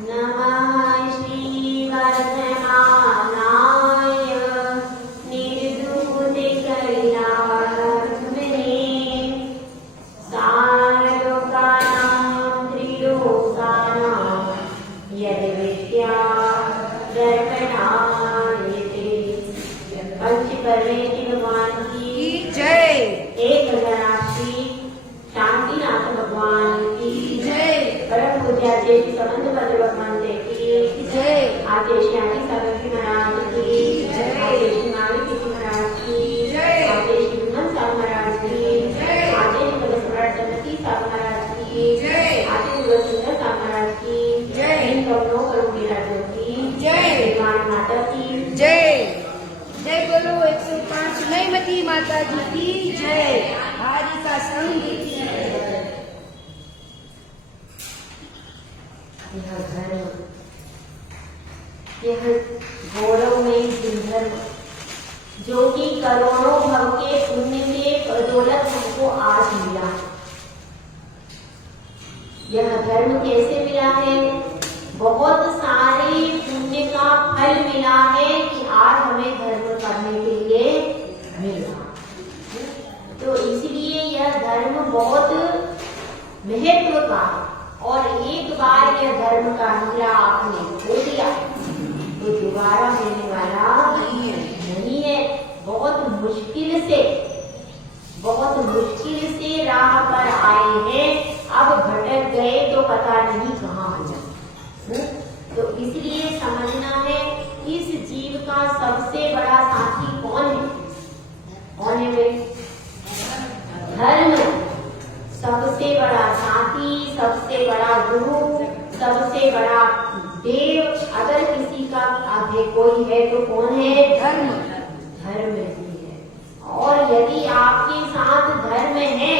नमः श्री वर्धमानाय निर्धूत कैलासमने सालोकानां त्रिलोकानां यद्विद्या दर्पणायते। पंचपरमेश्वर भगवान की जय। 1000 शांतिनाथ भगवान की जय। परम पूज्याचे संबंध भद्र भगवान की जय। आद्य श्री सावित्री महाराज की जय। आद्य श्री मालिक महाराज की जय। आद्य श्री विमल साहु महाराज की जय। आद्य श्री सम्राट जनती साहु महाराज की जय। आद्य सुंदर साहु महाराज की जय। इन दोनों करोगे राज्यों की जय। भगवान माता की जय। जय बोलो 105 सुनैमती माता जी की जय। हारिका संघ की जय। यह धर्म, यह गौरवमयी धर्म जो कि करोड़ों भव के पुण्य के बदौलत हमको आज मिला। यह धर्म कैसे मिला है? बहुत सारे पुण्य का फल मिला है कि आज हमें धर्म करने के लिए मिला। तो इसलिए यह धर्म बहुत महत्व का है और एक बार यह धर्म का हीरा आपने खो दिया तो दोबारा मिलने वाला नहीं है। बहुत मुश्किल से राह पर आए हैं, अब भटक गए तो पता नहीं कहाँ हो। तो इसलिए समझना है इस जीव का सबसे बड़ा साथी कौन है? कौन है भाई? धर्म सबसे बड़ा साथी, सबसे बड़ा गुरु, सबसे बड़ा देव। अगर किसी का आगे कोई है तो कौन है? धर्म। धर्म ही है। और यदि आपके साथ धर्म है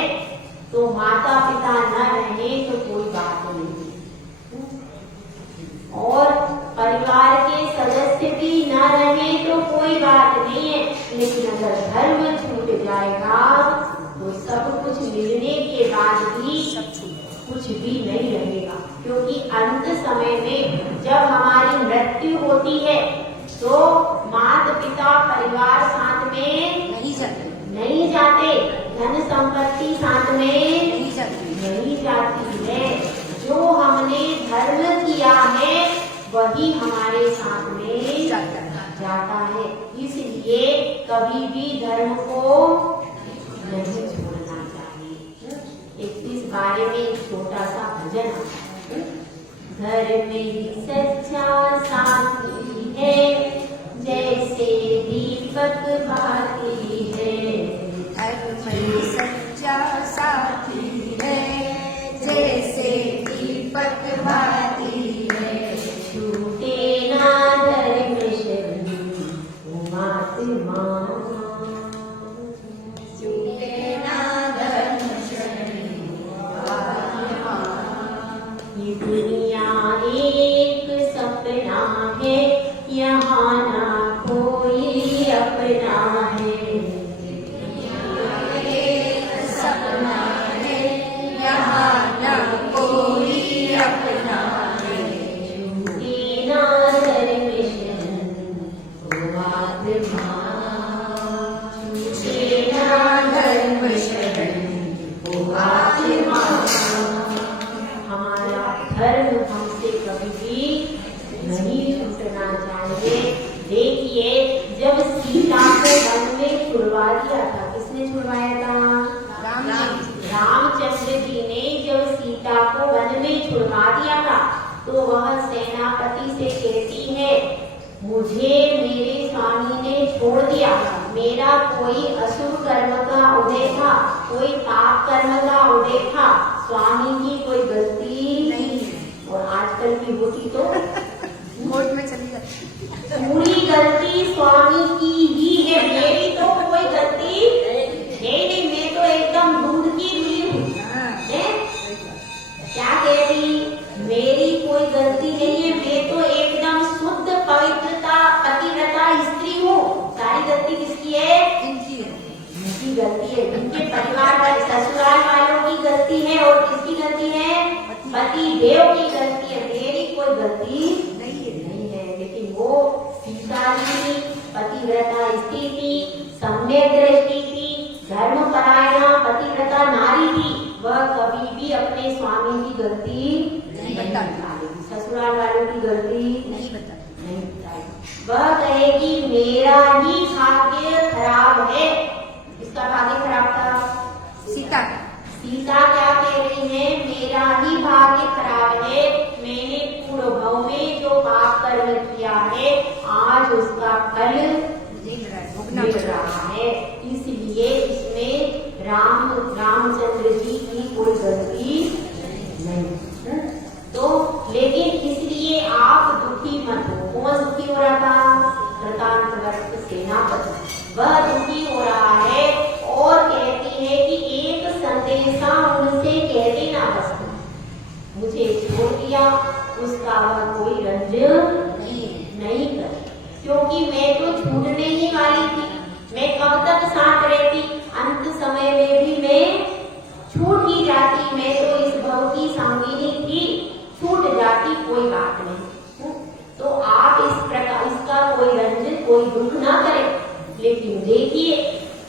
तो माता पिता न रहे तो कोई बात नहीं, और परिवार के सदस्य भी न रहे तो कोई बात नहीं है। लेकिन अगर धर्म छूट जाएगा तो सब कुछ मिलने के बाद भी कुछ भी नहीं रहेगा। क्योंकि अंत समय में जब हमारी मृत्यु होती है तो माता पिता परिवार साथ में नहीं जाते, धन संपत्ति साथ में नहीं जाती है। जो हमने धर्म किया है वही हमारे साथ में जाता है। इसलिए कभी भी धर्म को नहीं छोड़ना चाहिए। इस बारे में एक छोटा सा भजन है। धर्म ही सच्चा साथी है, जैसे दीपक बाती है। धर्म ही सच्चा साथी है, जैसे दीपक बाती है। छूटे ना धर्म शरण महात्मा, ये दुनिया एक सपना है, यहाँ ना कोई अपना है। सपना है, यहाँ न कोई अपना है। छूटे ना धर्म शरण महात्मा, छूटे ना धर्म शरण महात्मा। हमारा धर्म हमसे कभी भी नहीं छूटना चाहिए। देखिए, जब सीता को वन में छुड़वा दिया था, किसने छुड़वाया था? रामचंद्र जी ने जब सीता को वन में छुड़वा दिया था तो वह सेनापति से कहती है, मुझे मेरे स्वामी ने छोड़ दिया। मेरा कोई असुर कर्म का उदय था, कोई पाप कर्म का उदय था, स्वामी की कोई गलती नहीं। और आजकल की होती तो कोर्ट में चली जाती। पूरी गलती स्वामी की ही है, मेरी तो कोई गलती नहीं। मैं तो एकदम दूध की हुई हूँ। क्या कहती? मेरी कोई गलती नहीं है, मैं तो एकदम शुद्ध पवित्रता पतिव्रता स्त्री हूँ। सारी गलती किसकी है? इनकी गलती है। इनके परिवार का ससुराल वालों की गलती है। और किसकी गलती है? पति देव की गलती है। मेरी कोई गलती की गलती नहीं बताती। नहीं बताई। वह कहेगी मेरा ही भाग्य खराब है। इसका भाग्य खराब था सीता सीता क्या कह रही है? मेरा ही भाग्य खराब है, मैंने पूर्व भव में जो पाप कर्म किया है आज उसका फल मिल रहा है। इसलिए इसमें रामचंद्र जी की कोई गलती नहीं। तो लेकिन इसलिए आप दुखी मत हो। कौन दुखी हो रहा था? कृतांतवर्त सेनापति, वह दुखी हो रहा है और कहती है कि एक संदेशा उनसे कह देना बस, मुझे छोड़ दिया, उसका वह कोई रंज नहीं करे, क्योंकि मैं तो छूटने ही वाली थी। मैं कब तक साथ रहती? अंत समय में भी मैं छूट ही जाती। मैं तो इस भव की संगिनी थी, छूट जाती, कोई बात नहीं। तो आप इस प्रकार इसका कोई रंजित कोई दुख ना करें। लेकिन देखिए,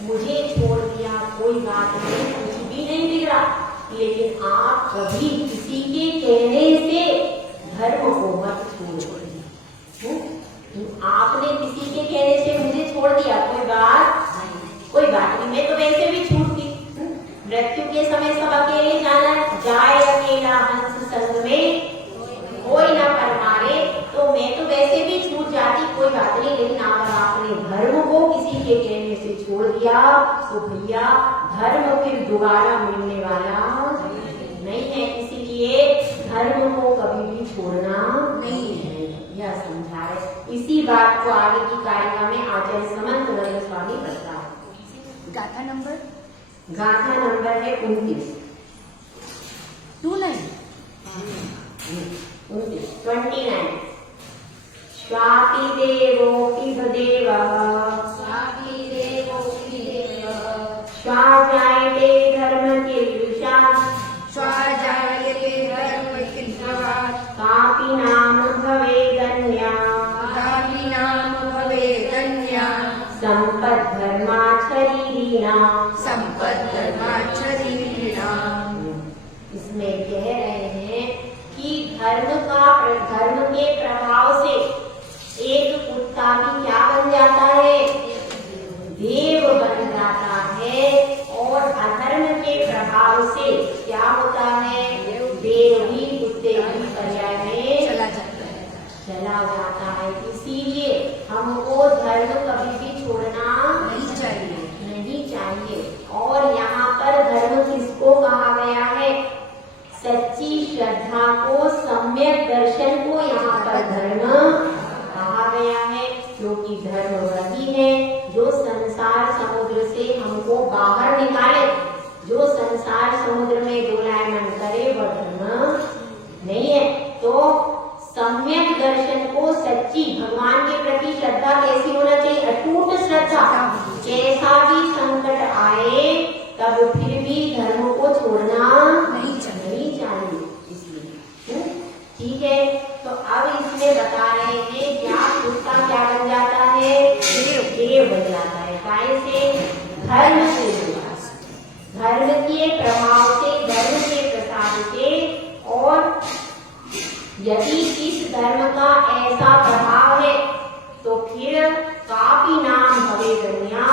मुझे छोड़ दिया, कोई बात नहीं, कुछ भी नहीं बिगड़ा, लेकिन आप कभी किसी के कहने से धर्म को मत छोड़ो। आपने किसी के कहने से मुझे छोड़ दिया, कोई बात नहीं, मैं तो वैसे भी छूटती। मृत्यु के समय सब अकेले जाना, जाए अकेला हंस संग में कोई ना परमारे, तो मैं तो वैसे भी छूट जाती, कोई बात नहीं। लेकिन अगर आपने धर्म को किसी के कहने से छोड़ दिया तो भैया धर्म फिर दोबारा मिलने वाला नहीं है। इसीलिए धर्म को कभी भी छोड़ना नहीं है, यह समझा है। इसी बात को आगे की कारिका में आचार्य समंत नंद स्वामी बताता है। गाथा नंबर है 29। 29 स्वापि देवोऽपि देवः स्वाजायते धर्म किल्बिषात् कापि नाम भवेदन्या सम्पद्धर्माचरीणाम्। इसमें कह रहे हैं कि धर्म के प्रभाव से एक कुत्ता भी क्या बन जाता है? देव बन जाता है। और अधर्म के प्रभाव से क्या होता है? देव भी कुत्ते की पर्याय में चला जाता है। इसीलिए हमको धर्म कभी भी छोड़ना नहीं चाहिए। और यहाँ पर धर्म किसको कहा गया है? सच्ची श्रद्धा को, सम्यक दर्शन को यहाँ पर धर्म कहा गया है। क्योंकि धर्म वही है जो संसार समुद्र से हमको बाहर निकाले, जो संसार समुद्र में डोलायमान करे, वह धर्म नहीं है। तो सम्यक दर्शन को, सच्ची भगवान के प्रति श्रद्धा कैसी होना चाहिए? अटूट श्रद्धा। कैसा भी संकट आए तब फिर भी धर्म को छोड़ना नहीं चाहिए। इसलिए ठीक है। तो अब इसमें बता रहे हैं क्या उसका क्या बन जाता है? देव बन जाता है। काय से? धर्म से, धर्म के प्रभाव से, धर्म के प्रसाद से। और यदि इस धर्म का ऐसा प्रभाव है तो फिर कापि नाम भवेदन्या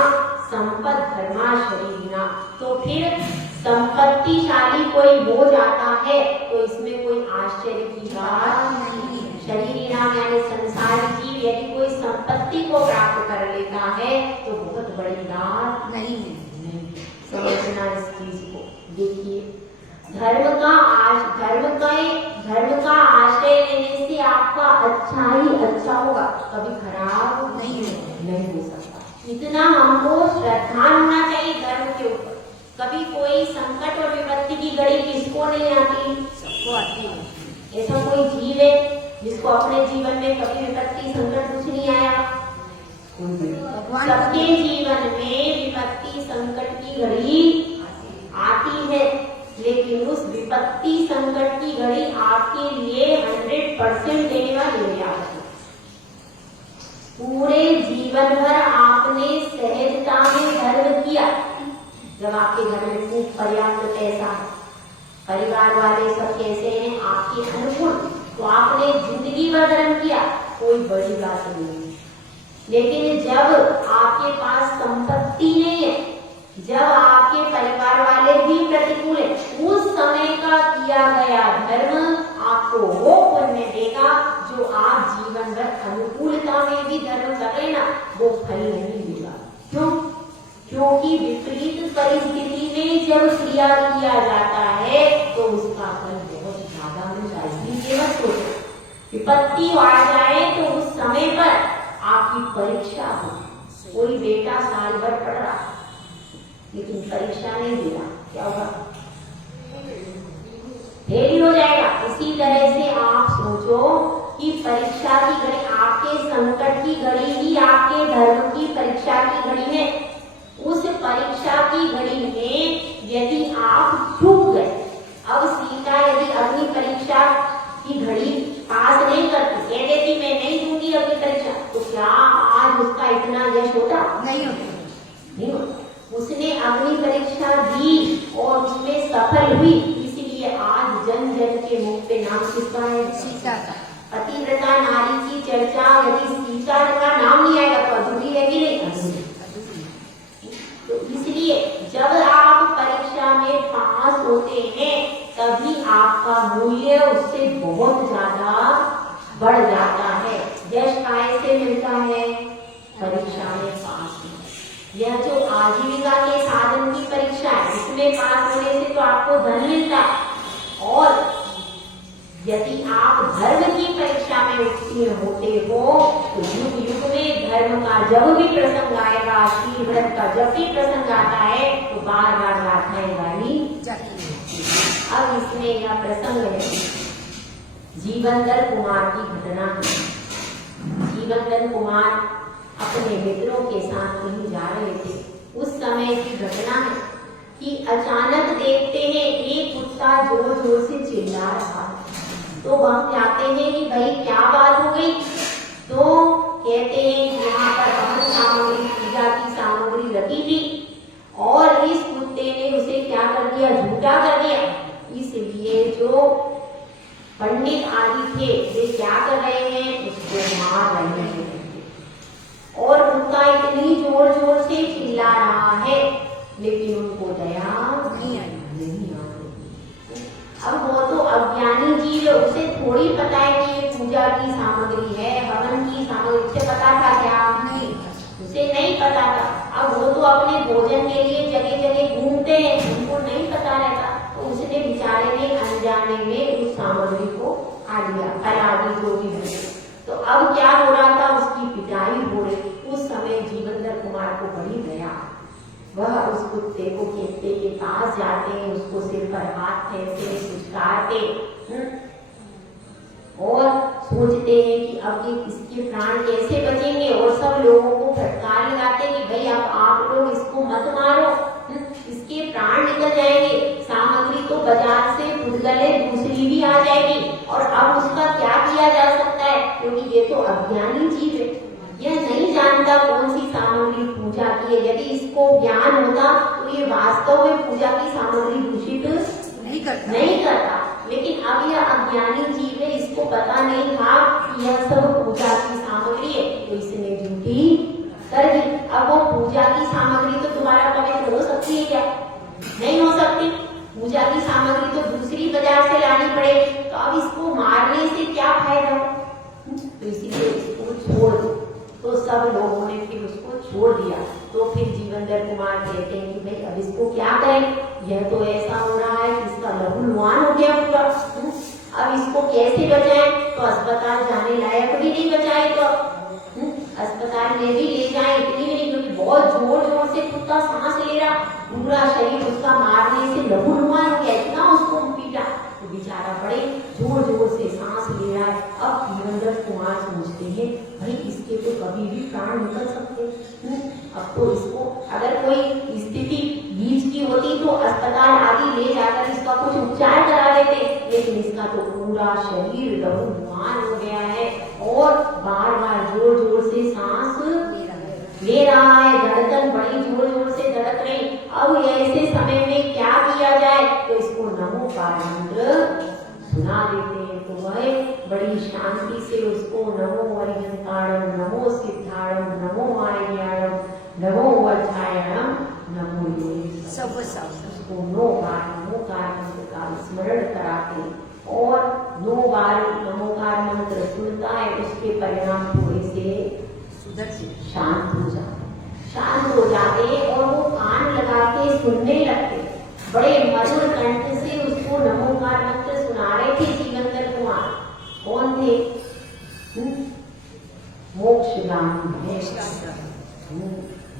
सम्पद्धर्मा शरीरिणा, तो फिर संपत्तिशाली कोई हो जाता है तो इसमें कोई आश्चर्य की बात नहीं। शरीरिणा यानी संसार की यदि कोई संपत्ति को प्राप्त कर लेता है तो बहुत बड़ी बात नहीं समझना इस चीज को। देखिए, धर्म का आश्रय लेने से आपका अच्छा ही अच्छा होगा, कभी खराब नहीं हो सकता। इतना हमको श्रद्धा होना चाहिए धर्म के ऊपर। कभी कोई संकट और विपत्ति की घड़ी किसको नहीं आती? सबको आती है। ऐसा कोई जीव है जिसको अपने जीवन में कभी विपत्ति संकट कुछ नहीं आया? सबके जीवन में विपत्ति संकट की घड़ी आती है, लेकिन उस विपत्ति संकट की घड़ी आपके लिए 100% देने वाली है। पूरे जीवन भर आपने सहजता में धर्म किया। जब आपके घर में खूब पर्याप्त पैसा, परिवार वाले सब कैसे हैं आपके अनुकूल, तो आपने जिंदगी जिंदगी भर धर्म किया, कोई बड़ी बात नहीं है। लेकिन जब आपके पास संपत्ति नहीं है, जब आपके परिवार वाले भी प्रतिकूल है, उस समय का किया गया धर्म आपको वो पुण्य देगा जो आप जीवन भर अनुकूलता में भी धर्म करें ना, वो फल नहीं मिलेगा। क्यों? क्योंकि विपरीत परिस्थिति में जब क्रिया किया जाता है तो उसका फल बहुत ज्यादा मिलता है। इसलिए मत सोचो विपत्ति आ जाए तो उस समय पर आपकी परीक्षा हो। कोई बेटा साल भर पढ़ रहा लेकिन परीक्षा नहीं दिया, क्या होगा? फेल हो जाएगा। इसी तरह से आप सोचो कि परीक्षा की घड़ी, आपके संकट की घड़ी ही आपके धर्म की परीक्षा की घड़ी है। उस परीक्षा की घड़ी में यदि आप चूक गए, अब सीता यदि अपनी परीक्षा की घड़ी पास नहीं करती, कह देती मैं नहीं दूंगी अपनी परीक्षा, तो क्या आज उसका इतना यश होता? नहीं होता। नहीं होता। उसने अपनी परीक्षा दी और उसमें सफल हुई, इसलिए आज जन जन के मुख पे नाम किसका है? सीता का। पतिव्रता नारी की चर्चा यदि सीता का नाम नहीं आएगा तो अधूरी है कि नहीं? अधूरी। तो इसलिए जब आप परीक्षा में पास होते हैं तभी आपका मूल्य उससे बहुत ज्यादा बढ़ जाता है। यश काय से मिलता है? परीक्षा में पास। यह जो आजीविका के साधन की परीक्षा है, इसमें पास होने से तो आपको धन मिलता है, और यदि आप धर्म की परीक्षा में उत्तीर्ण होते हो तो युग युग में धर्म का जब भी प्रसंग आएगा, श्री व्रत का जब भी प्रसंग आता है तो बार बार गाथाएं गाई जाती है। अब इसमें यह प्रसंग है जीवनधर कुमार की घटना। जीवनधर कुमार अपने मित्रों के साथ कहीं जा रहे थे। उस समय की घटना है कि अचानक देखते हैं एक कुत्ता जोर जोर से चिल्ला रहा है। तो वह जाते हैं कि भाई क्या बात हो गई? तो कहते हैं कि यहाँ पर बहुत सामग्री, पूजा की सामग्री रखी थी और इस कुत्ते ने उसे क्या कर दिया? झूठा कर दिया। इसलिए जो पंडित आदि थे वे क्या कर रहे हैं? उसको मार रहे हैं और कुत्ता इतनी जोर जोर से चिल्ला रहा है लेकिन उनको दया नहीं आई। अब वो तो अज्ञानी जीव, उसे थोड़ी पता है कि ये पूजा की सामग्री है, हवन की सामग्री। उसे पता था क्या? नहीं, उसे नहीं पता था। अब वो तो अपने भोजन के लिए जगह जगह घूमते हैं, उनको नहीं पता रहता। तो उसने बेचारे ने अनजाने में उस सामग्री को खा लिया, फलादी जो भी है। तो अब क्या हो रहा था? उसकी पिटाई हो रही। उस समय जीवनधर कुमार को बड़ी दया। वह उस कुत्ते को कुत्ते के पास जाते हैं, उसको सिर पर हाथ फेरते, सुझाते और सोचते हैं कि अब ये इसके प्राण कैसे बचेंगे। और सब लोगों को फटकार लगाते कि भाई अब आप लोग इसको मत मारो, इसके प्राण निकल जाएंगे। सामग्री तो बाजार से भूलगले दूसरी भी आ जाएगी और अब उसका क्या किया जा सकता है? क्योंकि ये तो अज्ञानी जीव है, यह नहीं जानता कौन सी सामग्री पूजा की है। यदि इसको ज्ञान होता तो ये वास्तव में पूजा की सामग्री दूषित नहीं करता। लेकिन अब यह अज्ञानी जीव है, इसको पता नहीं था कि यह सब पूजा की सामग्री है, तो इसने झूठी कर दी। अब वो पूजा की सामग्री तो तुम्हारा पवित्र हो सकती है क्या? नहीं हो सकती। पूजा की सामग्री तो दूसरी बाजार से लानी पड़ेगी। तो अब इसको मारने से क्या फायदा? तो इसीलिए इसको छोड़ दो। तो सब लोगों ने फिर उसको छोड़ दिया। तो फिर जीवनधर कुमार कहते हैं कि भाई अब इसको क्या करें? यह तो ऐसा हो रहा है कि इसका लहूलुहान हो गया पूरा। अब इसको कैसे बचाएं? तो अस्पताल जाने लायक भी नहीं बचाए तो अस्पताल में भी ले जाए इतनी भी नहीं, क्योंकि बहुत जोर जोर से कुत्ता सांस ले रहा, पूरा शरीर उसका मारने से लहूलुहान हो गया, इतना उसको पीटा। तो बेचारा बड़े जोर जोर से सांस ले रहा है। अब जीवनधर कुमार सोचते हैं भाई इसके तो कभी भी प्राण निकल सकते। अब तो इसको अगर कोई स्थिति बीच की होती तो अस्पताल आदि ले जाकर इसका कुछ उपचार करा देते, लेकिन इसका तो पूरा शरीर लहूलुहान हो गया है और बार बार जोर जोर से सांस ले रहा है, धड़कन बड़ी जोर जोर से धड़क रही। अब ऐसे समय में क्या किया जाए? तो इसको नमो का मंत्र सुना देते हैं। तो वह बड़ी बड़ी शांति से उसको नमो अरिहंताणम, नमो सिद्धाणम, नमो मायाणम, नमो वज्रायणम, नमो योगेश्वराय। सब उसको 9 बार नमोकार मंत्र का स्मरण कराते और 9 बार नमोकार मंत्र सुनता है, उसके परिणाम थोड़े से शांत हो जाते और वो कान लगा के सुनने लगते। बड़े मधुर कंठ से उसको नमोकार मंत्र सुना रहे थे जीवनधर कुमार। कौन थे? मोक्षगामी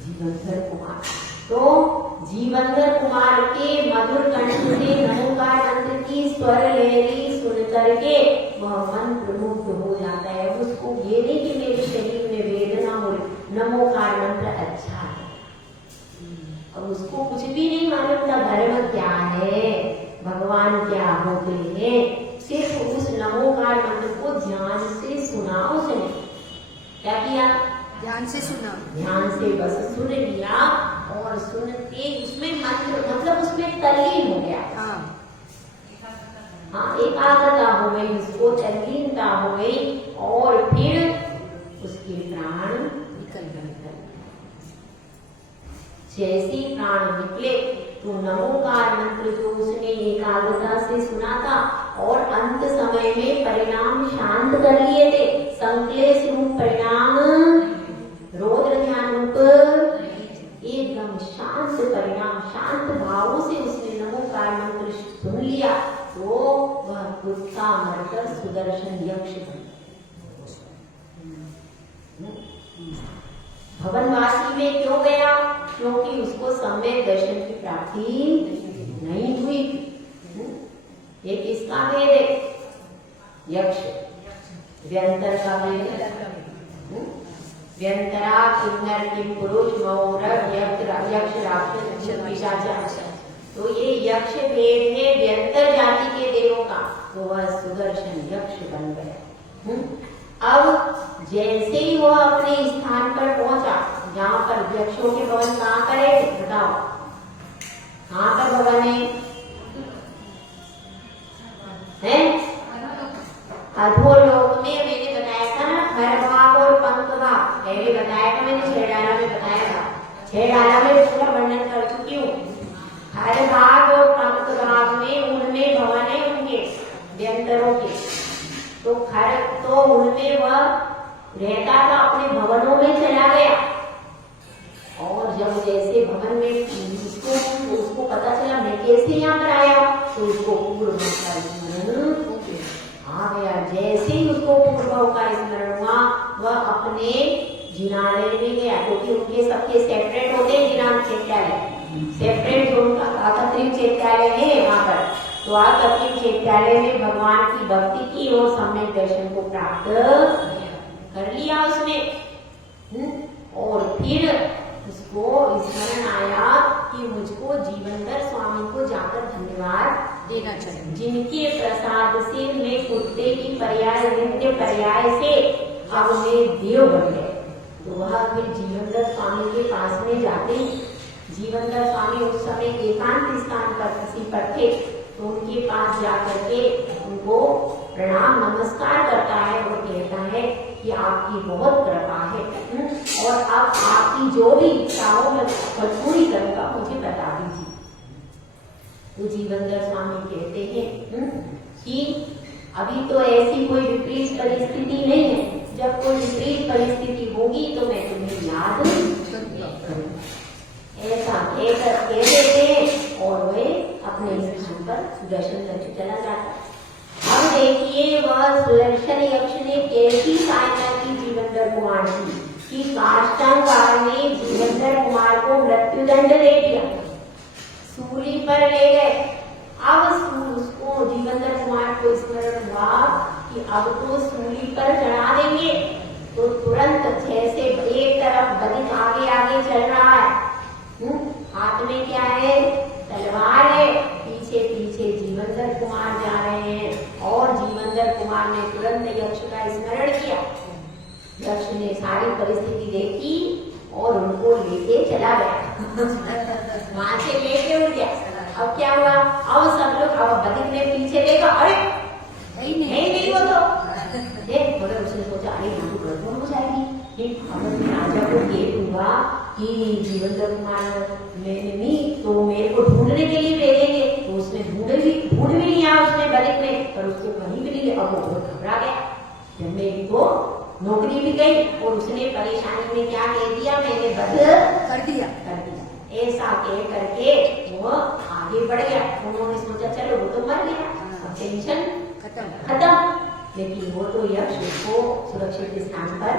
जीवनधर कुमार। तो जीवनधर कुमार के मधुर कंठ से नमोकार मंत्र की स्वर लहरी सुन करके वह मंत्र मुग्ध हो जाता है। उसको ये नहीं कि मेरे शरीर में वेदना हो रही, नमोकार मंत्र अच्छा है। और उसको कुछ भी नहीं मालूम था धर्म क्या है, भगवान क्या होते हैं। सिर्फ उस नमोकार मंत्र को ध्यान से सुना उसने। क्या किया? ध्यान से सुना, ध्यान से बस सुन लिया और सुनते उसमें मंत्र मतलब उसमें तल्लीन हो गया। हाँ, एकाग्रता हो गई, उसको तल्लीनता हो गई और फिर उसके प्राण निकल गए। जैसे प्राण निकले तो नमोकार मंत्र जो उसने एकाग्रता से सुना था और अंत समय में परिणाम शांत कर लिए थे, संक्लेश रूप परिणाम, रौद्र ध्यान रूप एकदम शांत परिणाम, शांत भाव से उसने नमोकार मंत्र सुन लिया तो वह कुत्ता मरकर सुदर्शन यक्ष बन। भवनवासी में क्यों गया? क्योंकि उसको सम्यक दर्शन की प्राप्ति नहीं हुई। ये किसका भेद है? यक्ष व्यंतर का भेद है। व्यंतरा किन्नर किम पुरुष मौरव यक्ष राक्षस पिशाच। तो ये यक्ष भेद है व्यंतर जाति के देवों का, तो वह सुदर्शन यक्ष बन गया। अब जैसे ही वह अपने स्थान पर पहुंचा जहाँ पर यक्षों के भवन कहाँ पर है बताओ, कहाँ पर भवन है? अधोलोक में। मैंने बताया था ना, हर भाग और पंख भाग पहले बताया था मैंने, 6 डाला में बताया था। 6 डाला में पूरा वर्णन कर चुकी हूँ। हर भाग और पंख भाग में उनमें भवन है उनके व्यंतरों के। तो उनमें वह रहता था, अपने भवनों में चला गया और जब जैसे भवन में उसको पता चला मैं कैसे यहाँ पर आया, तो उसको पूर्व का स्मरण आ गया। जैसे ही उसको पूर्व का स्मरण हुआ वह अपने जिनालय में गया, क्योंकि उनके सबके सेपरेट होते हैं जिनाल चैत्यालय, सेपरेट जो उनका आकत्रित चैत्यालय है वहां पर। तो आकत्रित चैत्यालय में भगवान की भक्ति की और सम्यक दर्शन को प्राप्त कर लिया उसने। और फिर उसको स्मरण आया कि मुझको जीवनधर स्वामी को जाकर धन्यवाद देना चाहिए, जिनके प्रसाद से मैं कुत्ते की पर्याय नित्य पर्याय से अब मैं देव बन गए। तो वह फिर जीवनधर स्वामी के पास में जाते। जीवनधर स्वामी उस समय एकांत स्थान पर किसी पर थे, तो उनके पास जाकर के उनको प्रणाम नमस्कार करता है और कहता है कि आपकी बहुत कृपा है और अब आपकी जो भी इच्छा हो मैं पूरी करूंगा, मुझे बता दीजिए। तो जीवनधर स्वामी कहते हैं कि अभी तो ऐसी कोई विपरीत परिस्थिति नहीं है, जब कोई विपरीत परिस्थिति होगी तो मैं तुम्हें याद करूंगा। ऐसा कहकर कह देते हैं और वे अपने स्थान पर दर्शन करके चला जाता। अब देखिए वह सुदर्शन यक्ष ने कैसी सहायता की जीवनधर कुमार की कि काष्ठांगार ने जीवनधर कुमार को मृत्युदंड दे दिया, सूली पर ले गए। अब उसको जीवनधर कुमार को स्मरण हुआ कि अब तो सूली पर चढ़ा देंगे, तो तुरंत जैसे एक तरफ बलिक आगे आगे चल रहा है, हाथ में क्या है? तलवार है, पीछे पीछे जीवनधर कुमार जा रहे हैं। और जीवनधर कुमार ने तुरंत यक्ष का स्मरण किया। यक्ष ने सारी परिस्थिति देखी और उनको लेके चला गया वहां से लेके उड़ गया। अब क्या हुआ? अब सब लोग, अब बलिक ने पीछे देखा, अरे नहीं वो तो कि अगर मैं राजा को ये दूंगा कि जीवेंद्र कुमार मैंने नहीं तो मेरे को ढूंढने के लिए भेजेंगे, तो उसने ढूंढ भी लिया उसने बलिक में, पर उसको कहीं भी नहीं। अब वो बहुत घबरा गया, जब मेरी तो नौकरी भी गई और उसने परेशानी में क्या कह दिया, मैंने बदल कर दिया। ऐसा कह करके वो आगे बढ़ गया। उन्होंने सोचा चलो वो तो मर गया, अब टेंशन खत्म। लेकिन वो तो यक्ष उसको सुरक्षित स्थान पर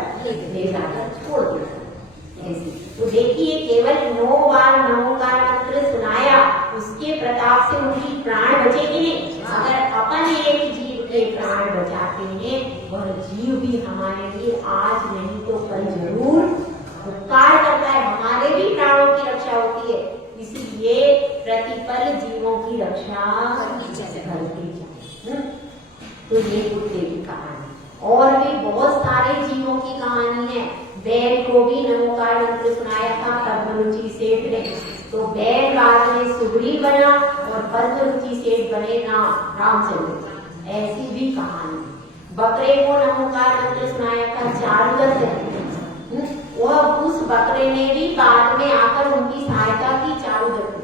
ले जाकर छोड़ दिया ऐसी। तो देखिए केवल 9 बार नमोकार मंत्र सुनाया, उसके प्रताप से उनकी प्राण बचेगी नहीं। अगर अपन एक जीव के प्राण बचाते हैं, वह जीव भी हमारे लिए आज नहीं तो कल जरूर उपकार करता है, हमारे भी प्राणों की रक्षा होती है। इसलिए प्रतिपल जीवों की रक्षा करनी चाहिए। तो ये कुत्ते की कहानी, और भी बहुत सारे जीवों की कहानी है। बैल को भी नमोकार मंत्र सुनाया था पद्मरुचि सेठ ने, तो बैल बाद में सुग्रीव बना और पद्मरुचि सेठ बने रामचंद्र। ऐसी भी कहानी। बकरे को नमोकार मंत्र सुनाया था चारुदत्त ने, वह उस बकरे ने भी बाद में आकर उनकी सहायता की चारुदत्त।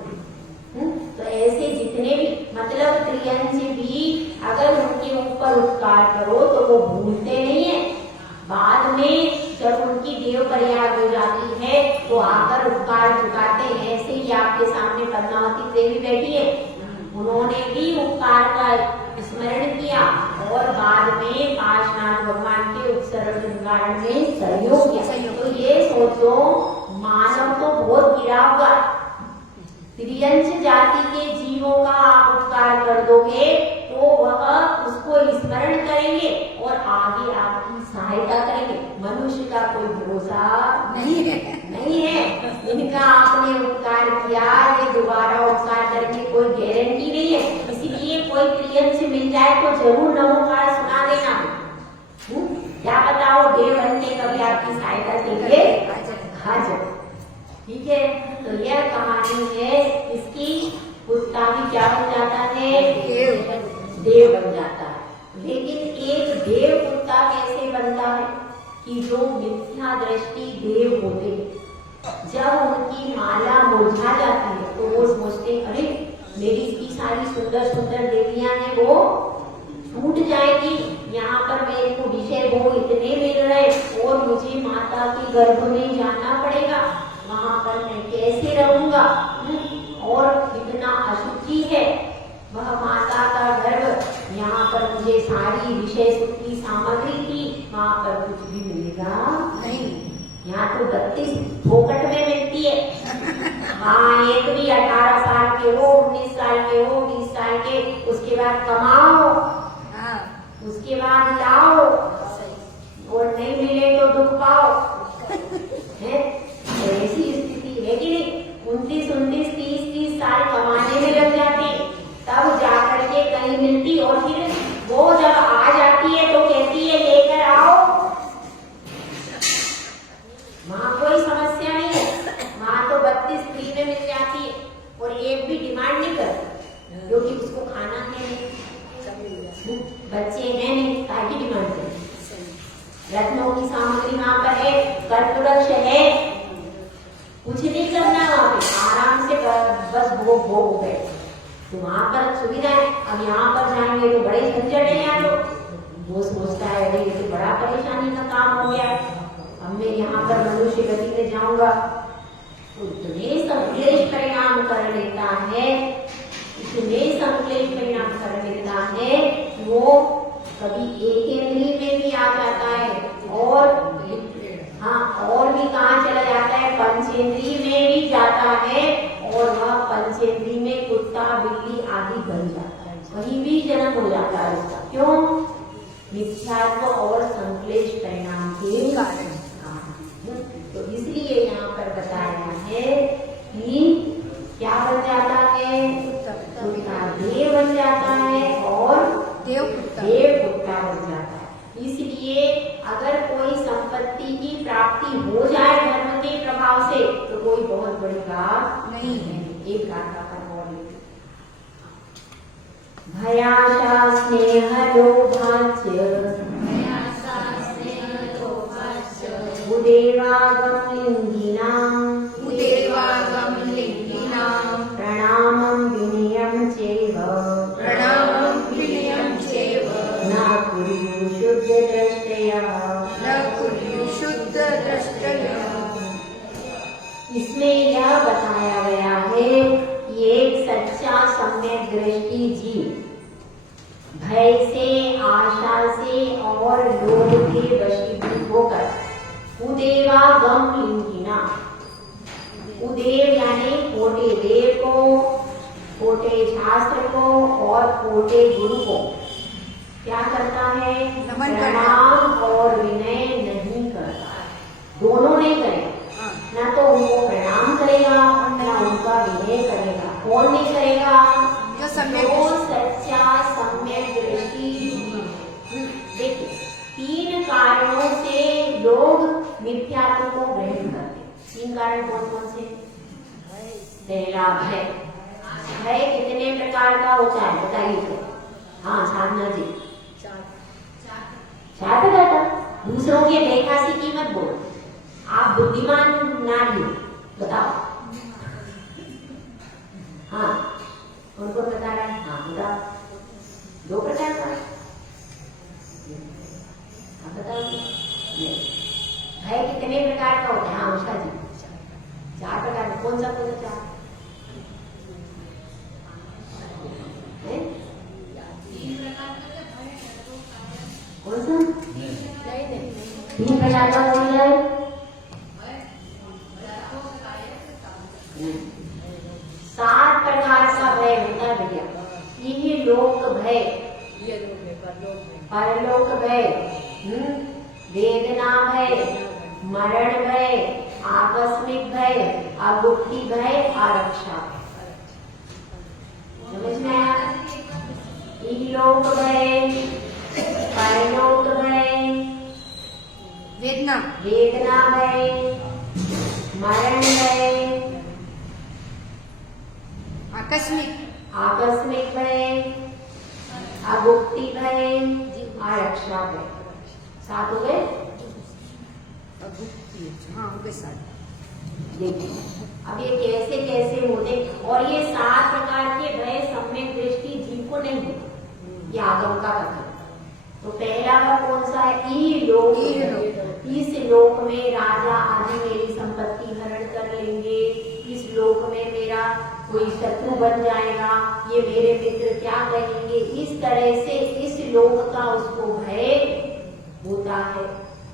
तो ऐसे जितने भी मतलब त्रियंश भी अगर उनके ऊपर उपकार करो तो वो भूलते नहीं है। बाद में जब उनकी देव प्रयाग हो जाती है तो आकर उपकार चुकाते हैं। ऐसे ही आपके सामने पद्मावती देवी बैठी है, उन्होंने भी उपकार का स्मरण किया और बाद में काशनाथ भगवान के उपसर्ग निवारण में सहयोग किया। तो ये सोचो मानव तो बहुत गिरा हुआ, त्रियंश जाति के जीवों का आप उपकार कर दोगे तो वह उसको स्मरण करेंगे और आगे आपकी सहायता करेंगे। मनुष्य का कोई भरोसा नहीं है। इनका आपने उपकार किया, ये दोबारा उपकार करके कोई गारंटी नहीं है। इसलिए कोई त्रियंश मिल जाए तो जरूर नमोकार सुना देना। क्या पता वो देव बन के कभी आपकी सहायता के लिए हाजिर। ठीक है, तो यह कहानी है। इसकी कुत्ता भी क्या बन जाता है, देव बन जाता है। लेकिन एक देव कुत्ता कैसे बनता है कि जो मिथ्या दृष्टि देव होते हैं, जब उनकी माला मुरझा जाती है तो वो सोचते अरे मेरी इतनी सारी सुंदर सुंदर देवियां हैं वो छूट जाएगी, यहाँ पर मेरे को विषय भोग इतने मिल रहे और मुझे माता के गर्भ में जाना पड़ेगा, वहां पर मैं कैसे रहूंगा। और इतना अशुचि है वह माता का गर्भ, यहाँ पर मुझे सारी विषय सुख की सामग्री थी, वहां पर कुछ भी मिलेगा नहीं। यहाँ तो 32 फोकट में मिलती है। हाँ, एक भी 18 साल के हो, 19 साल के हो, 20 साल के, उसके बाद कमाओ, उसके बाद लाओ और नहीं मिले तो दुख पाओ। है ऐसी स्थिति है कि नहीं। 29, 30 साल कमाने में लग जाते, तब जाकर के कहीं मिलती और फिर वो जब आ जाती है तो कहती है लेकर आओ। वहां कोई समस्या नहीं है, वहां तो 32 फ्री में मिल जाती है और एक भी डिमांड नहीं करती, क्योंकि उसको खाना है नहीं, बच्चे हैं नहीं, ताकि डिमांड करें। रत्नों की सामग्री वहां पर है, कल्पवृक्ष है, कुछ नहीं करना, वहां पे आराम से बस भोग हो गए। तो वहां पर सुविधा है। अब यहाँ पर जाएंगे तो बड़े झंझट है। यहाँ तो वो सोचता है अरे ये तो बड़ा परेशानी का काम हो गया, अब मैं यहाँ पर मनुष्य गति में जाऊंगा तो इतने संक्लेश परिणाम कर लेता है, इतने संक्लेश परिणाम कर लेता है कि वो कभी एक इंद्रिय में भी आ जाता है और हाँ और भी कहाँ चला जाता है, पंचेंद्रिय में भी जाता है और वह पंचेंद्रिय में कुत्ता बिल्ली आदि बन जाता है, वहीं भी जन्म हो जाता है उसका। क्यों? मिथ्यात्व और संक्लेश परिणाम के कारण। तो इसलिए यहाँ पर बताया है कि क्या बन जाता है, कुत्ता देव बन जाता है और देव कुत्ता बन जाता है। इसलिए अगर कोई संपत्ति की प्राप्ति हो जाए धर्म के प्रभाव से तो कोई बहुत बड़ी बात नहीं है। एक गाथा पर और भयाशा स्नेह लोभाच उदेवागम लिंगिनां उदेवागम लिंगिनां प्रणामं विनयं चैव प्रणामं विनयं चैव न कुर्युः शुद्धदृष्टयः। न कुर्युः शुद्धदृष्टयः। इसमें यह बताया गया है कि एक सच्चा सम्यक दृष्टि जीव भय से, आशा से और लोभ के वशीभूत होकर उदेवागम लिंगिना, उदेव यानी खोटे देव को, खोटे शास्त्र को और खोटे गुरु को क्या करता है? नमन करता। प्रणाम और विनय नहीं करता। दोनों नहीं करेगा, ना तो उनको प्रणाम करेगा ना उनका विनय करेगा। कौन नहीं करेगा? जो सम्यक जो सच्चा सम्यक दृष्टि जीव है। देखिए, 3 कारणों से लोग मिथ्यात्व को ग्रहण करते हैं। 3 कारण कौन कौन से? पहला भय। भय कितने प्रकार का होता है बताइए तो? हाँ साधना जी, 4 प्रकार का। दूसरों के बेखासी की मत बोलो, आप बुद्धिमान नारी हो, बताओ। हाँ उनको बता रहा है। हाँ बताओ, 2 प्रकार का। आप बताओ नहीं। भय कितने प्रकार का होता है? हाँ उषा जी, 4 प्रकार का। कौन सा 4? कौन सा? 3 प्रकार का कौन है? 7 प्रकार का भय होता है भैया। ये लोक भय, परलोक भय, वेदना भय, मरण भय, आकस्मिक भय, अगुप्ती भय, आरक्षा। समझ में आया? इहलोक भय, परलोक भय, वेदना वेदना भय, मरण भय, आकस्मिक भय, अगुप्ती भय, आरक्षा भय। 7 हो गए? हाँ हो गए 7। देखिए अब ये कैसे कैसे होते, और ये 7 प्रकार के भय सम्यक दृष्टि जीव को नहीं होती। ये आगम का कथन। तो पहला का कौन सा है? इहलोक। इस लोक में राजा आदि मेरी संपत्ति हरण कर लेंगे, इस लोक में मेरा कोई शत्रु बन जाएगा, ये मेरे मित्र क्या कहेंगे, इस तरह से इस लोक का उसको भय होता है।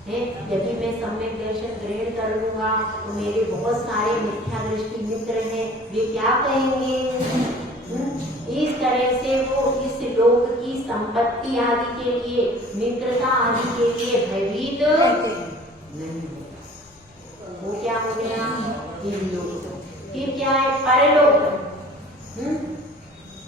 यदि मैं सम्यक दर्शन ग्रहण कर लूंगा तो मेरे बहुत सारे मिथ्या दृष्टि मित्र हैं, वे क्या कहेंगे? इस तरह से वो इस लोक की संपत्ति आदि के लिए, मित्रता आदि के लिए भयभीत नहीं। वो क्या हो गया? फिर क्या है? परलोक।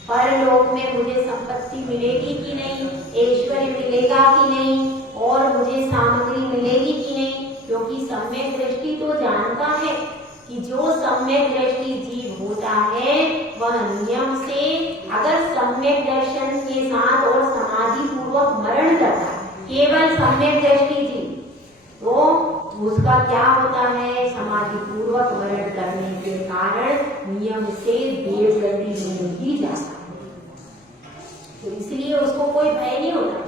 परलोक में मुझे संपत्ति मिलेगी कि नहीं, ऐश्वर्य मिलेगा कि नहीं, और मुझे सामग्री मिलेगी कि नहीं? क्योंकि सम्यक दृष्टि तो जानता है कि जो सम्यक दृष्टि जीव होता है वह नियम से, अगर सम्यक दर्शन के साथ और समाधि पूर्वक मरण करता है, केवल सम्यक दृष्टि जीव, तो उसका क्या होता है? समाधि पूर्वक मरण करने के कारण नियम से देवगति में ही जाता है। तो इसलिए उसको कोई भय नहीं होता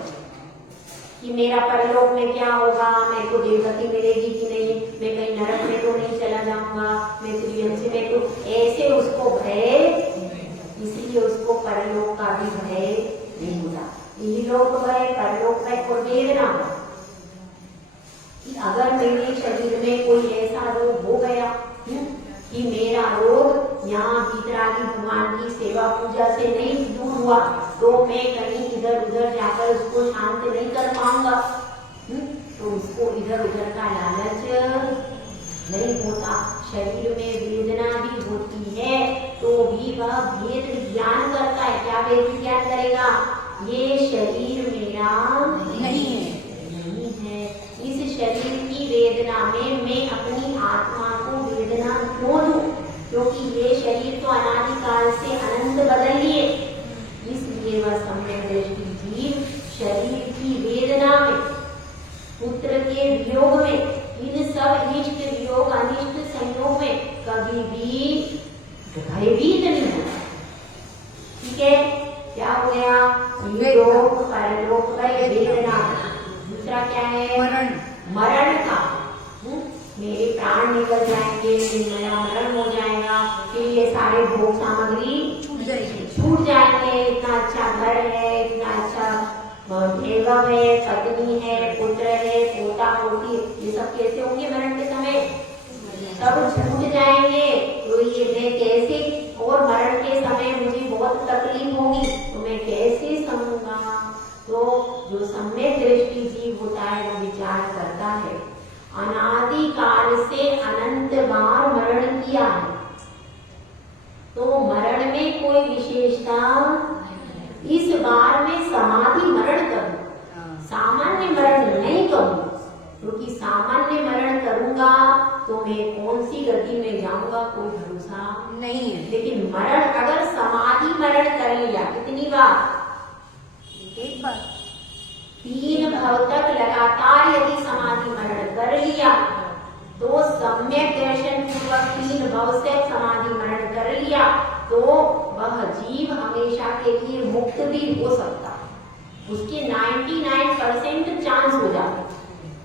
कि मेरा परलोक में क्या होगा, मेरे को देवगति मिलेगी कि नहीं, मैं कहीं नरक में तो नहीं चला जाऊंगा, मैं त्रियम से मैं तो, ऐसे उसको भय, इसलिए उसको परलोक का भी भय नहीं होता। इहलोक भय, परलोक भय और वेदना भय कि अगर मेरे शरीर में कोई ऐसा रोग हो गया कि मेरा रोग यहाँ भीतरागी भगवान की सेवा पूजा से नहीं दूर हुआ, तो मैं कहीं इधर उधर जाकर उसको शांत नहीं कर पाऊंगा, तो उसको इधर उधर का लालच नहीं होता। शरीर में वेदना भी होती है तो भी वह भेद ज्ञान करता है। क्या भेद ज्ञान करेगा? ये शरीर मेरा नहीं है। इस शरीर की वेदना में मैं अपनी आत्मा को वेदना क्यों दूं? क्योंकि ये शरीर तो अनादिकाल से अनंत बदल लिए। इसलिए वह सम्यक दृष्टि जीव शरीर की वेदना में, पुत्र के वियोग में, इन सब क्या है? मरण। मरण का। मेरे प्राण निकल जाएंगे, फिर मेरा मरण हो जाएगा, फिर ये सारे भोग सामग्री छूट जाएंगे। इतना अच्छा घर है, इतना अच्छा एवं है, पत्नी है, पुत्र है, पोता पोती, ये सब कैसे होंगे मरण के समय? सब छूट जाएंगे। तो ये मैं कैसे, और मरण के समय मुझे बहुत तकलीफ होगी, तो मैं कैसे सहूंगा? तो जो सम्यक दृष्टि जीव होता है वो विचार करता है, अनादि काल से अनंत बार मरण किया है, तो मरण में कोई विशेषता, इस बार में समाधि मरण करूं, सामान्य मरण नहीं करूं, क्योंकि सामान्य मरण करूंगा तो मैं कौन सी गति में जाऊंगा कोई भरोसा नहीं है। लेकिन मरण, अगर समाधि मरण कर लिया, कितनी बार? एक बार। 3 भव तक लगातार यदि समाधि मरण कर लिया, तो सम्यक दर्शन पूर्वक 3 भव से समाधि मरण कर लिया, तो वह जीव हमेशा के लिए मुक्त भी हो सकता है। उसके 99% चांस हो जाते,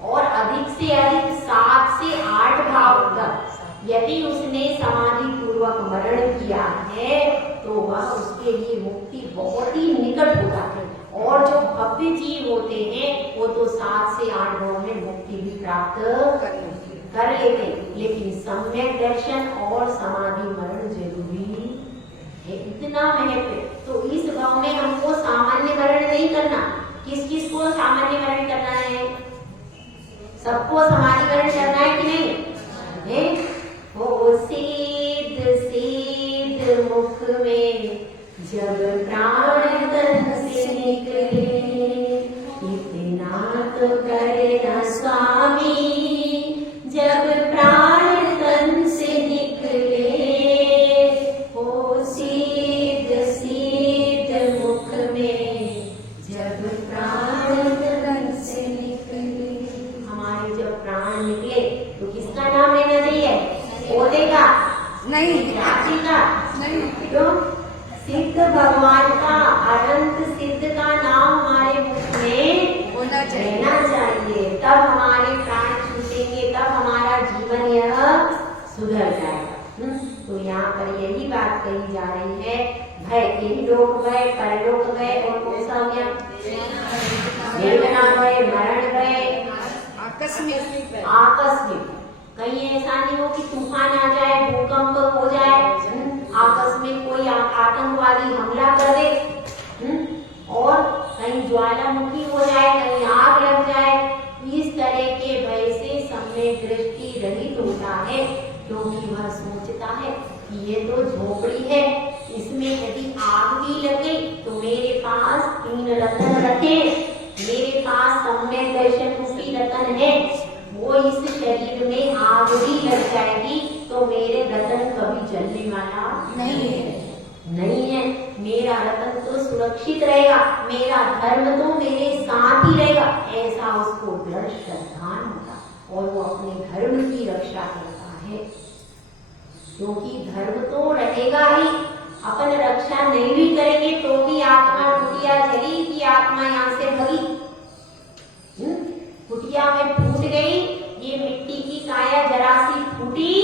और अधिक से अधिक 7 से 8 भाव तक यदि उसने समाधि पूर्वक मरण किया है, तो वह उसके लिए मुक्ति बहुत ही निकट हो जाती है। और जो भव्य जीव होते हैं वो तो 7 से 8 भाव में मुक्ति भी प्राप्त कर लेते, लेकिन सम्यक दर्शन और समाधि मरण जरूरी है, इतना महत्व। तो इस भाव में हमको सामान्य मरण नहीं करना। किस किस को सामान्य मरण करना है? सबको समाधि मरण करना है कि नहीं है? हो सीध सीध मुख में जब प्राण तन से निकले, इतना तो करे न स्वामी, जब प्राण तन से निकले। हो सीध सीध मुख में जब प्राण तन से निकले। हमारे जब प्राण निकले तो किसका नाम लेना चाहिए? पोते का नहीं, चाची का नहीं, क्यों? सिद्ध भगवान का, अनंत सिद्ध का नाम हमारे मुख में होना चाहिए। रहना चाहिए, तब हमारे प्राण छूटेंगे, तब हमारा जीवन यह सुधर जाएगा। तो यहाँ पर यही बात कही जा रही है, भय यही लोक गए, परलोक गए, और कौन सा हो गया? वेदना गए, मरण गए, आकस्मिक। आकस्मिक। कहीं ऐसा नहीं हो कि तूफान आ जाए, भूकंप हो जाए, आकस्मिक कोई आतंकवादी हमला कर दे, और कहीं ज्वालामुखी हो जाए, कहीं आग लग जाए। इस तरह के भय से सम्यक दृष्टि रहित होता है, क्योंकि वह सोचता है कि ये तो झोपड़ी है, इसमें यदि आग भी लगे तो मेरे पास 3 रतन रखे, मेरे पास सम्यक दर्शन रूपी रतन है, वो इस शरीर में आग भी लग जाएगी तो मेरे रतन कभी जलने वाला नहीं है। मेरा रतन तो सुरक्षित रहेगा, मेरा धर्म तो मेरे साथ ही रहेगा, ऐसा उसको दृढ़ श्रद्धान होता, और वो अपने धर्म की रक्षा करता है, क्योंकि धर्म तो रहेगा ही। अपन रक्षा नहीं भी करेंगे तो भी आत्मा कुटिया जली कि आत्मा यहाँ से भगी, कुटिया में फूट गई, ये मिट्टी की काया जरा सी फूटी,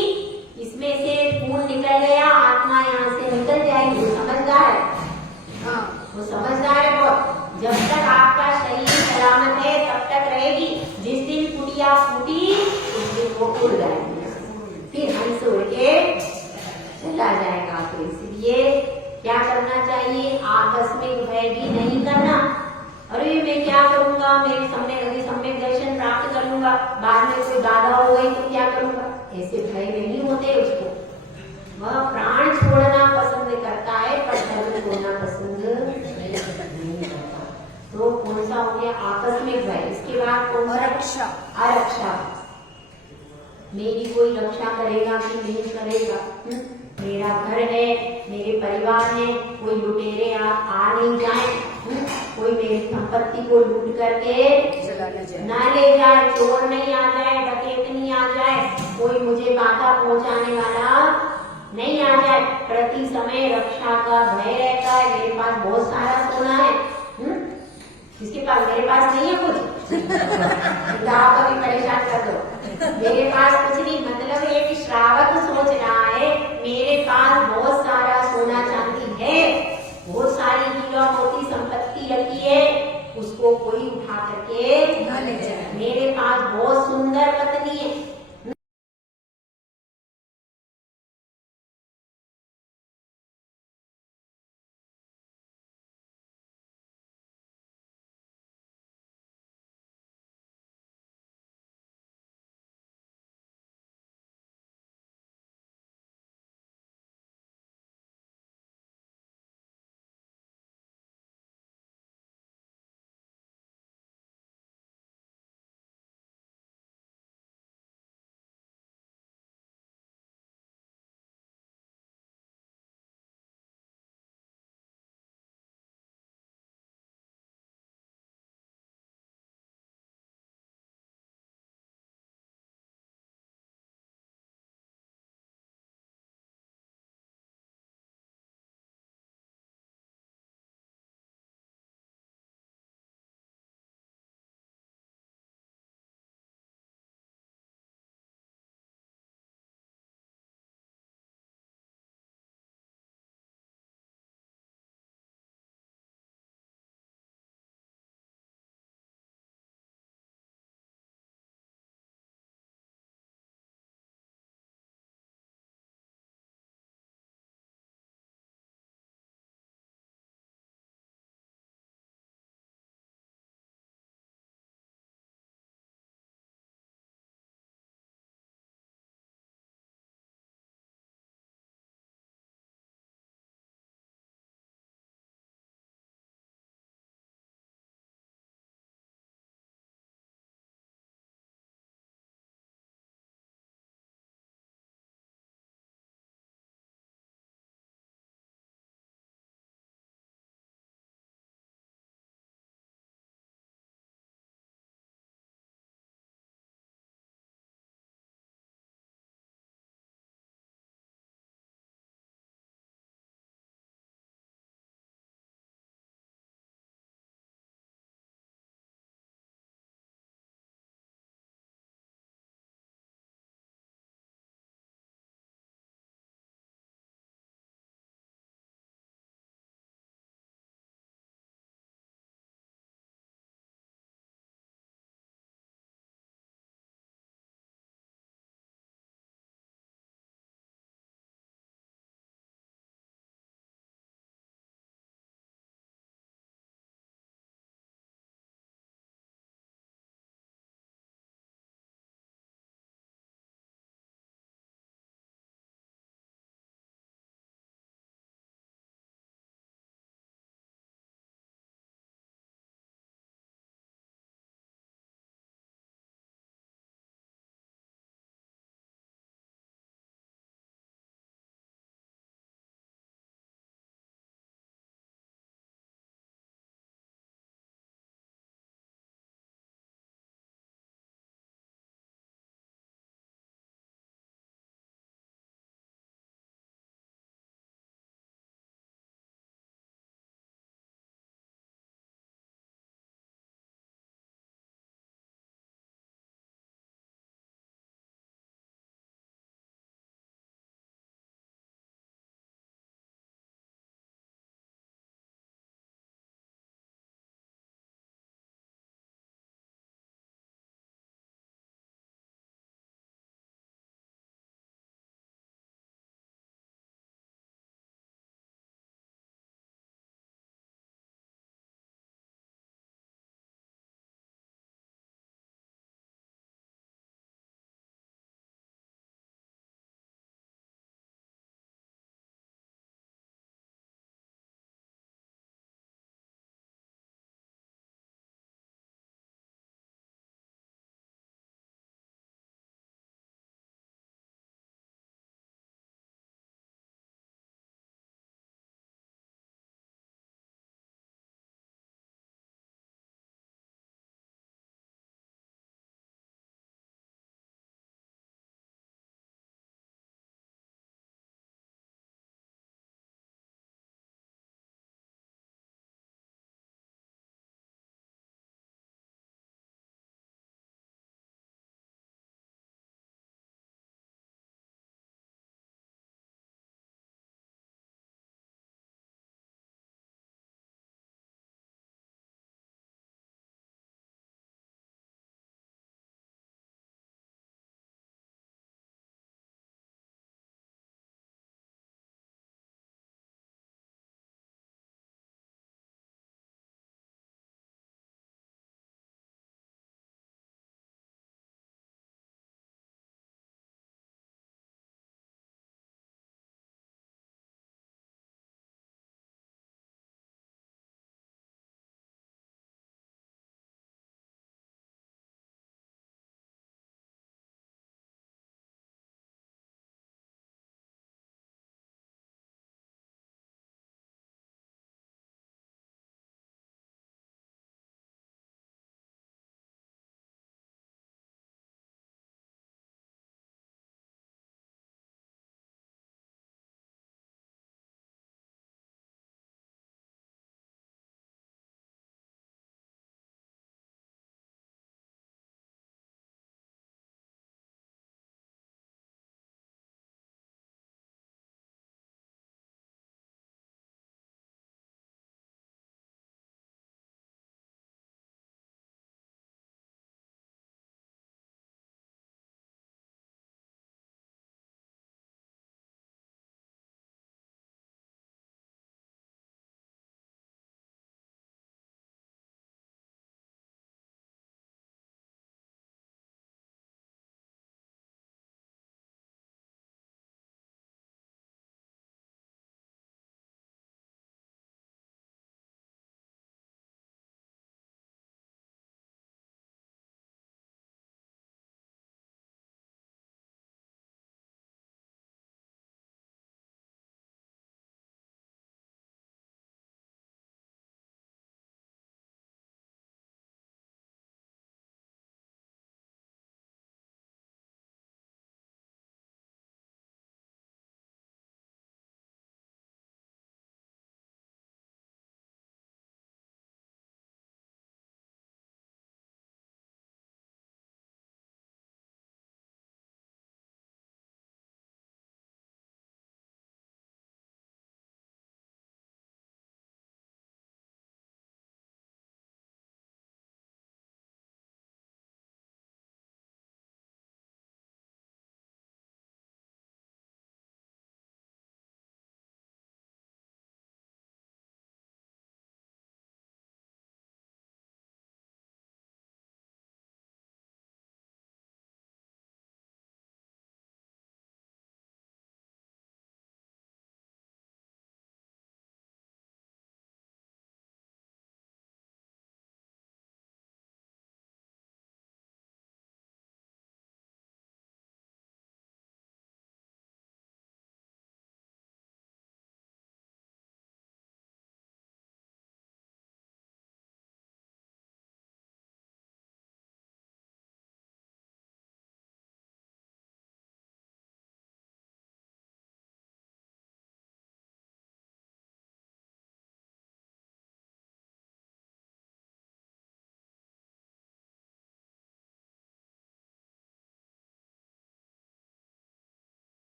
इसमें से खून निकल गया, आत्मा यहाँ से निकल जाएगी। वो समझदार है, वो समझदार है बहुत। जब तक आपका शरीर सलामत है तब तक रहेगी, जिस दिन कुटिया फूटी उस दिन वो उड़ जाएगी, फिर हंस उड़ के चला जाएगा। तो इसलिए क्या करना चाहिए? आकस्मिक भय भी नहीं करना। अरे मैं क्या करूंगा, मेरे सम्यक दर्शन प्राप्त कर लूंगा, बाद में कोई बाधा हो गई तो क्या करूंगा, ऐसे भय नहीं होते उसको। वह प्राण छोड़ना पसंद करता है पर धर्म छोड़ना पसंद नहीं करता। तो कौन सा हो गया? आकस्मिक भय। इसके बाद कौन सा? रक्षा। अरक्षा। मेरी कोई रक्षा करेगा कि नहीं करेगा? मेरा घर है, मेरे परिवार है, कोई लुटेरे आ नहीं जाए, कोई मेरी संपत्ति को लूट करके ना ले जाए, चोर नहीं आ जाए, डकैत नहीं आ जाए, कोई मुझे बाधा पहुंचाने वाला नहीं आ जाए। प्रति समय रक्षा का भय रहता है। मेरे पास बहुत सारा सोना है, किसके पास? मेरे पास नहीं है कुछ, श्रावक को भी परेशान कर दो। मेरे पास कुछ नहीं, मतलब है कि श्रावक सोच रहा है मेरे पास बहुत सारा सोना चांदी है, बहुत सारी हीरा मोती संपत्ति रखी है, उसको कोई उठा करके न ले जाए। मेरे पास बहुत